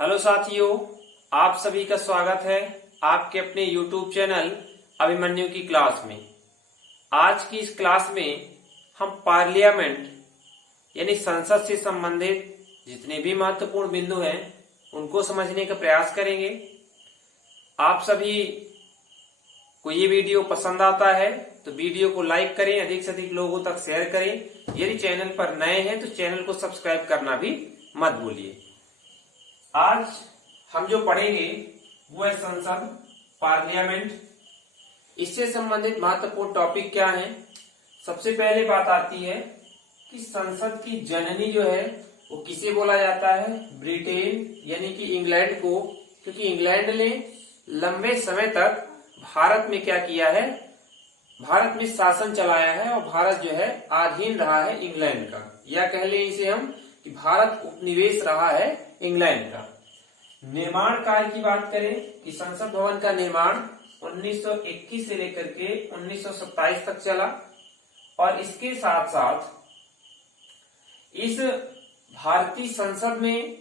Hello साथियों, आप सभी का स्वागत है आपके अपने YouTube चैनल अभिमन्यु की क्लास में। आज की इस क्लास में हम पार्लियामेंट यानी संसद से संबंधित जितने भी महत्वपूर्ण बिंदु हैं उनको समझने का प्रयास करेंगे। आप सभी को ये वीडियो पसंद आता है तो वीडियो को लाइक करें, अधिक से अधिक लोगों तक शेयर करें। यदि चैनल पर नए हैं तो चैनल को सब्सक्राइब करना भी मत भूलिए। आज हम जो पढ़ेंगे वो है संसद, पार्लियामेंट। इससे संबंधित महत्वपूर्ण टॉपिक क्या है। सबसे पहले बात आती है कि संसद की जननी जो है वो किसे बोला जाता है। ब्रिटेन यानी कि इंग्लैंड को, क्योंकि इंग्लैंड ने लंबे समय तक भारत में क्या किया है, भारत में शासन चलाया है और भारत जो है अधीन रहा है इंग्लैंड का, या कह लें इसे हम कि भारत उपनिवेश रहा है इंग्लैंड का। निर्माण कार्य की बात करें कि संसद भवन का निर्माण 1921 से लेकर के 1927 तक चला और इसके साथ साथ इस भारतीय संसद में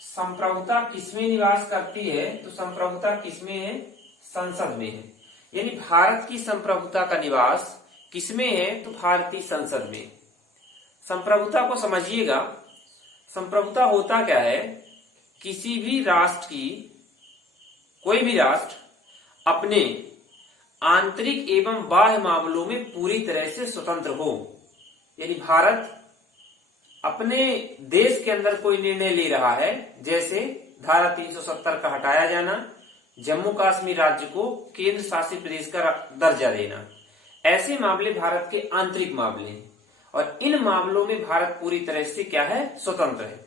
संप्रभुता किसमें निवास करती है, तो संप्रभुता किसमें है, संसद में है। यानी भारत की संप्रभुता का निवास किसमें है, तो भारतीय संसद में। संप्रभुता को समझिएगा। संप्रभुता होता क्या है, किसी भी राष्ट्र की, कोई भी राष्ट्र अपने आंतरिक एवं बाह्य मामलों में पूरी तरह से स्वतंत्र हो। यानी भारत अपने देश के अंदर कोई निर्णय ले रहा है, जैसे धारा 370 का हटाया जाना, जम्मू कश्मीर राज्य को केंद्र शासित प्रदेश का दर्जा देना, ऐसे मामले भारत के आंतरिक मामले हैं और इन मामलों में भारत पूरी तरह से क्या है, स्वतंत्र है।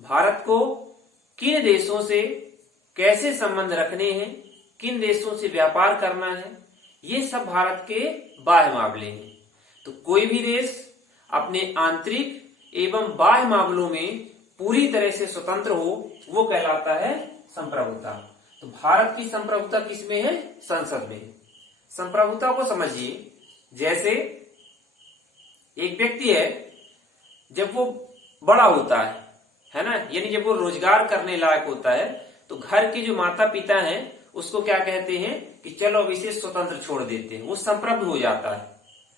भारत को किन देशों से कैसे संबंध रखने हैं, किन देशों से व्यापार करना है, ये सब भारत के बाह्य मामले हैं। तो कोई भी देश अपने आंतरिक एवं बाह्य मामलों में पूरी तरह से स्वतंत्र हो, वो कहलाता है संप्रभुता। तो भारत की संप्रभुता किसमें है, संसद में। संप्रभुता को समझिए, जैसे एक व्यक्ति है, जब वो बड़ा होता है ना, यानी जब वो रोजगार करने लायक होता है, तो घर के जो माता पिता हैं उसको क्या कहते हैं कि चलो अब इसे स्वतंत्र छोड़ देते हैं। वो संप्रभु हो जाता है,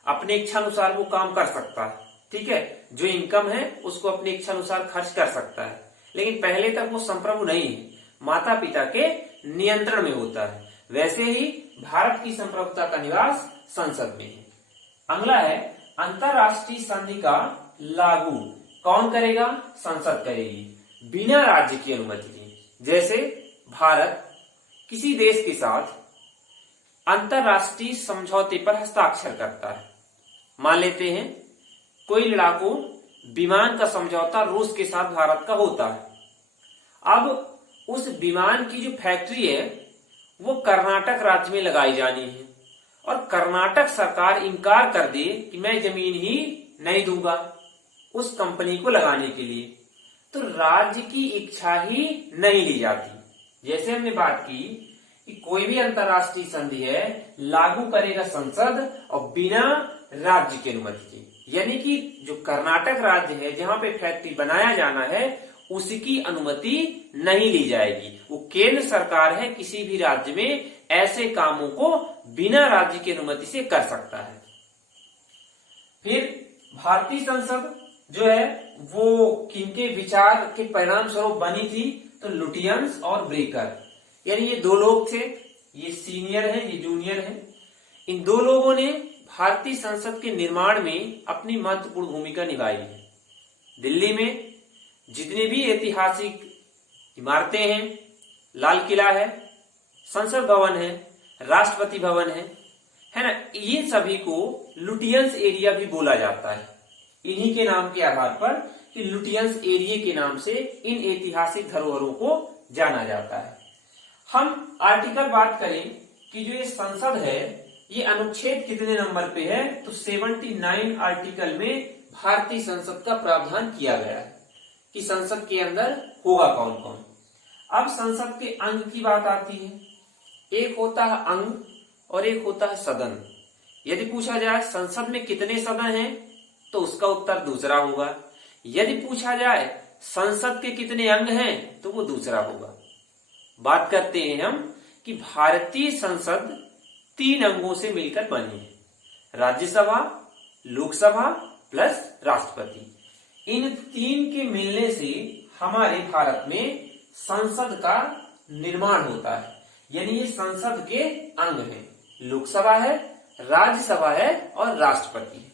अपने इच्छा अनुसार वो काम कर सकता है। ठीक है, जो इनकम है उसको अपनी इच्छा अनुसार खर्च कर सकता है। लेकिन पहले तक वो संप्रभु नहीं है, माता पिता के नियंत्रण में होता है। वैसे ही भारत की संप्रभुता का निवास संसद में है। अगला है अंतरराष्ट्रीय संधि का लागू कौन करेगा, संसद करेगी, बिना राज्य की अनुमति के। जैसे भारत किसी देश के साथ अंतरराष्ट्रीय समझौते पर हस्ताक्षर करता है। मान लेते हैं कोई लड़ाकू विमान का समझौता रूस के साथ भारत का होता है। अब उस विमान की जो फैक्ट्री है वो कर्नाटक राज्य में लगाई जानी है और कर्नाटक सरकार इनकार कर दे कि मैं जमीन ही नहीं दूंगा उस कंपनी को लगाने के लिए, तो राज्य की इच्छा ही नहीं ली जाती। जैसे हमने बात की कि कोई भी अंतरराष्ट्रीय संधि है लागू करेगा संसद और बिना राज्य की अनुमति के। यानी कि जो कर्नाटक राज्य है जहां पे फैक्ट्री बनाया जाना है उसकी अनुमति नहीं ली जाएगी। वो केंद्र सरकार है, किसी भी राज्य में ऐसे कामों को बिना राज्य की अनुमति से कर सकता है। फिर भारतीय संसद जो है वो किनके विचार के परिणाम स्वरूप बनी थी, तो लुटियंस और ब्रेकर, यानी ये दो लोग थे, ये सीनियर है, ये जूनियर है। इन दो लोगों ने भारतीय संसद के निर्माण में अपनी महत्वपूर्ण भूमिका निभाई है। दिल्ली में जितने भी ऐतिहासिक इमारतें हैं, लाल किला है, संसद भवन है, राष्ट्रपति भवन है ना, ये सभी को लुटियंस एरिया भी बोला जाता है। इन्हीं के नाम के आधार पर कि लुटियंस एरिया के नाम से इन ऐतिहासिक धरोहरों को जाना जाता है। हम आर्टिकल बात करें कि जो ये संसद है ये अनुच्छेद कितने नंबर पे है, तो 79 आर्टिकल में भारतीय संसद का प्रावधान किया गया है कि संसद के अंदर होगा कौन कौन। अब संसद के अंग की बात आती है। एक होता है अंग और एक होता है सदन। यदि पूछा जाए संसद में कितने सदन हैं, तो उसका उत्तर दूसरा होगा। यदि पूछा जाए संसद के कितने अंग हैं तो वो दूसरा होगा। बात करते हैं हम कि भारतीय संसद 3 अंगों से मिलकर बनी है, राज्यसभा, लोकसभा प्लस राष्ट्रपति। इन 3 के मिलने से हमारे भारत में संसद का निर्माण होता है, यानी ये संसद के अंग हैं। लोकसभा है, राज्यसभा है और राष्ट्रपति है।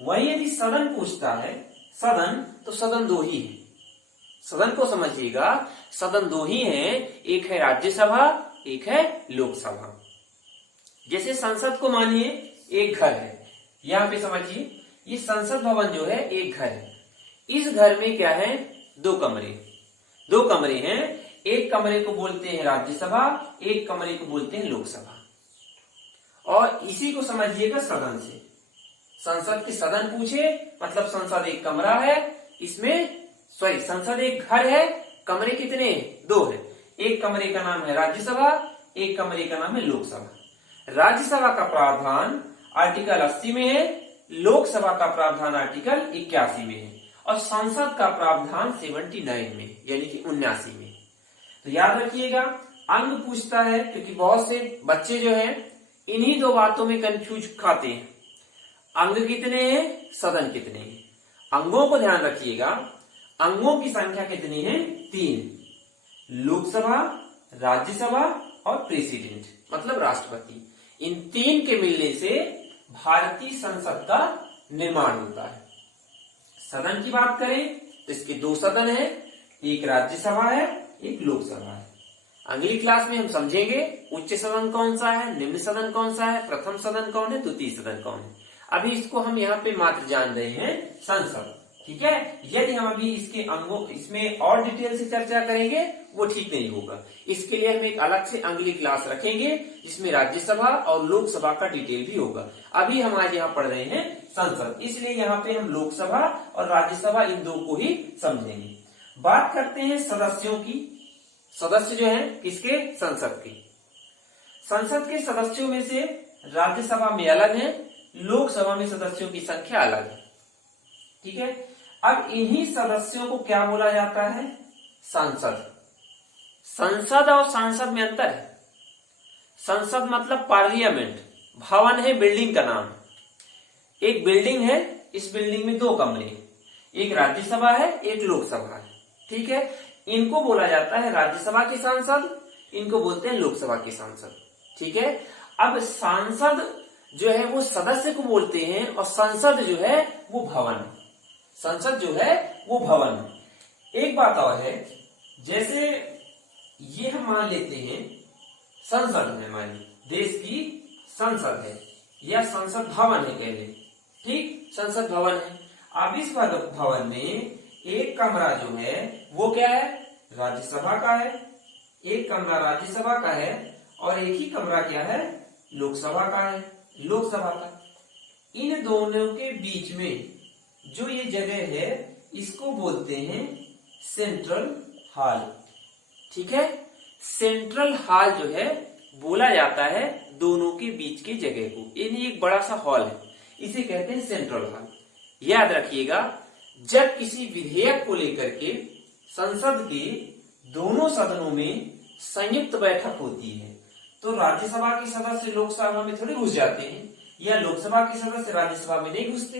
वही यदि सदन पूछता है, सदन तो सदन 2 ही है। सदन को समझिएगा, सदन 2 ही है, एक है राज्यसभा, एक है लोकसभा। जैसे संसद को मानिए एक घर है, यहां पे समझिए ये संसद भवन जो है एक घर है। इस घर में क्या है, 2 कमरे हैं। एक कमरे को बोलते हैं राज्यसभा, एक कमरे को बोलते हैं लोकसभा। और इसी को समझिएगा सदन से। संसद के सदन पूछे मतलब संसद एक कमरा है, इसमें संसद एक घर है, कमरे कितने हैं, 2 है। एक कमरे का नाम है राज्यसभा, एक कमरे का नाम है लोकसभा। राज्यसभा का प्रावधान आर्टिकल 80 में है, लोकसभा का प्रावधान आर्टिकल 81 में है और संसद का प्रावधान 79 में यानी कि 79 में। तो याद रखिएगा, अंग पूछता है क्योंकि बहुत से बच्चे जो है इन्हीं 2 बातों में कंफ्यूज खाते हैं। अंग कितने हैं, सदन कितने हैं। अंगों को ध्यान रखिएगा, अंगों की संख्या कितनी है, 3। लोकसभा, राज्यसभा और प्रेसिडेंट मतलब राष्ट्रपति। इन 3 के मिलने से भारतीय संसद का निर्माण होता है। सदन की बात करें तो इसके 2 सदन है, एक राज्यसभा है, एक लोकसभा है। अगली क्लास में हम समझेंगे उच्च सदन कौन सा है, निम्न सदन कौन सा है, प्रथम सदन कौन है, द्वितीय सदन कौन है। अभी इसको हम यहाँ पे मात्र जान रहे हैं संसद, ठीक है। यदि हम अभी इसके अंगों इसमें और डिटेल से चर्चा करेंगे वो ठीक नहीं होगा। इसके लिए हम एक अलग से अगली क्लास रखेंगे जिसमें राज्यसभा और लोकसभा का डिटेल भी होगा। अभी हम आज यहाँ पढ़ रहे हैं संसद, इसलिए यहाँ पे हम लोकसभा और राज्यसभा इन 2 को ही समझेंगे। बात करते हैं सदस्यों की। सदस्य जो है किसके, संसद के। संसद के सदस्यों में से राज्यसभा में अलग है, लोकसभा में सदस्यों की संख्या अलग है, ठीक है। अब इन्हीं सदस्यों को क्या बोला जाता है, सांसद। संसद और सांसद में अंतर है। संसद मतलब पार्लियामेंट, भवन है, बिल्डिंग का नाम। एक बिल्डिंग है, इस बिल्डिंग में 2 कमरे, एक राज्यसभा है, एक लोकसभा है, ठीक है। इनको बोला जाता है राज्यसभा के सांसद, इनको बोलते हैं लोकसभा के सांसद, ठीक है। अब सांसद जो है वो सदस्य को बोलते हैं और संसद जो है वो भवन। संसद जो है वो भवन। एक बात और है, जैसे ये हम मान लेते हैं संसद है, हमारी देश की संसद है या संसद भवन है, कह लें, ठीक, संसद भवन है। अब इस भवन में एक कमरा जो है वो क्या है, राज्यसभा का है, एक कमरा राज्यसभा का है और एक ही कमरा क्या है, लोकसभा का है, लोकसभा का। इन दोनों के बीच में जो ये जगह है इसको बोलते हैं सेंट्रल हॉल, ठीक है। सेंट्रल हॉल जो है बोला जाता है दोनों के बीच की जगह को, यानी एक बड़ा सा हॉल है, इसे कहते हैं सेंट्रल हॉल। याद रखिएगा, जब किसी विधेयक को लेकर के संसद के दोनों सदनों में संयुक्त बैठक होती है तो राज्यसभा के सदस्य लोकसभा में थोड़ी घुस जाते हैं या लोकसभा के सदस्य राज्यसभा में नहीं घुसते।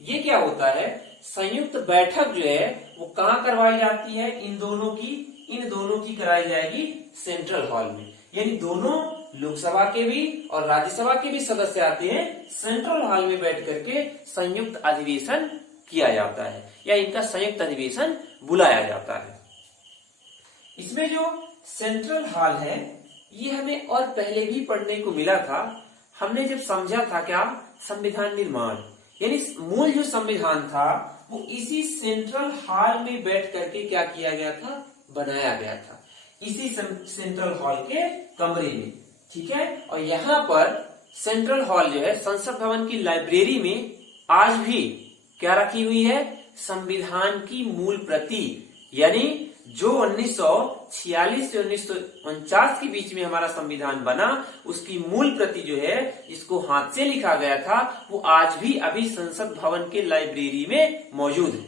ये क्या होता है, संयुक्त बैठक जो है वो कहाँ करवाई जाती है, इन दोनों की कराई जाएगी सेंट्रल हॉल में। यानी दोनों लोकसभा के भी और राज्यसभा के भी सदस्य आते हैं, सेंट्रल हॉल में बैठ करके संयुक्त अधिवेशन किया जाता है या इनका संयुक्त अधिवेशन बुलाया जाता है। इसमें जो सेंट्रल हॉल है ये हमें और पहले भी पढ़ने को मिला था। हमने जब समझा था क्या, संविधान निर्माण, यानी मूल जो संविधान था वो इसी सेंट्रल हॉल में बैठ करके क्या किया गया था, बनाया गया था, इसी सेंट्रल हॉल के कमरे में, ठीक है। और यहाँ पर सेंट्रल हॉल जो है संसद भवन की लाइब्रेरी में आज भी क्या रखी हुई है, संविधान की मूल प्रति, यानी जो 1946 से 1949 के बीच में हमारा संविधान बना उसकी मूल प्रति जो है इसको हाथ से लिखा गया था वो आज भी अभी संसद भवन के लाइब्रेरी में मौजूद है,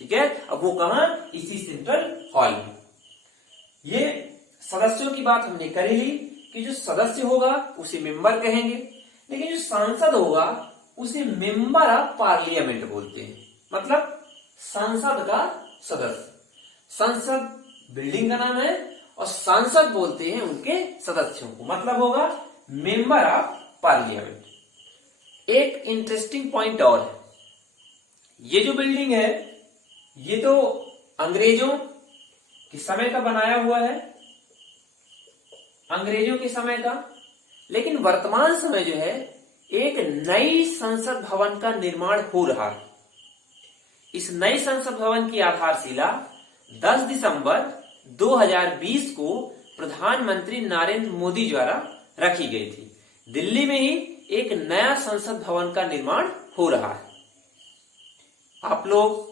ठीक है, अब वो कहां, इसी सेंट्रल हॉल में। ये सदस्यों की बात हमने कर ली कि जो सदस्य होगा उसे मेंबर कहेंगे, लेकिन जो सांसद होगा उसे मेंबर ऑफ पार्लियामेंट बोलते हैं, मतलब संसद का सदस्य। संसद बिल्डिंग का नाम है और सांसद बोलते हैं उनके सदस्यों को, मतलब होगा मेंबर ऑफ पार्लियामेंट। एक इंटरेस्टिंग पॉइंट और है, ये जो बिल्डिंग है ये तो अंग्रेजों के समय का बनाया हुआ है, अंग्रेजों के समय का, लेकिन वर्तमान समय जो है एक नई संसद भवन का निर्माण हो रहा है। इस नई संसद भवन की आधारशिला 10 दिसंबर 2020 को प्रधानमंत्री नरेंद्र मोदी द्वारा रखी गई थी। दिल्ली में ही एक नया संसद भवन का निर्माण हो रहा है। आप लोग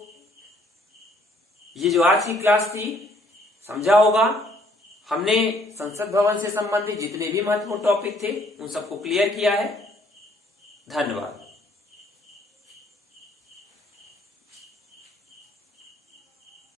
ये जो आज की क्लास थी समझा होगा, हमने संसद भवन से संबंधित जितने भी महत्वपूर्ण टॉपिक थे उन सबको क्लियर किया है। धन्यवाद।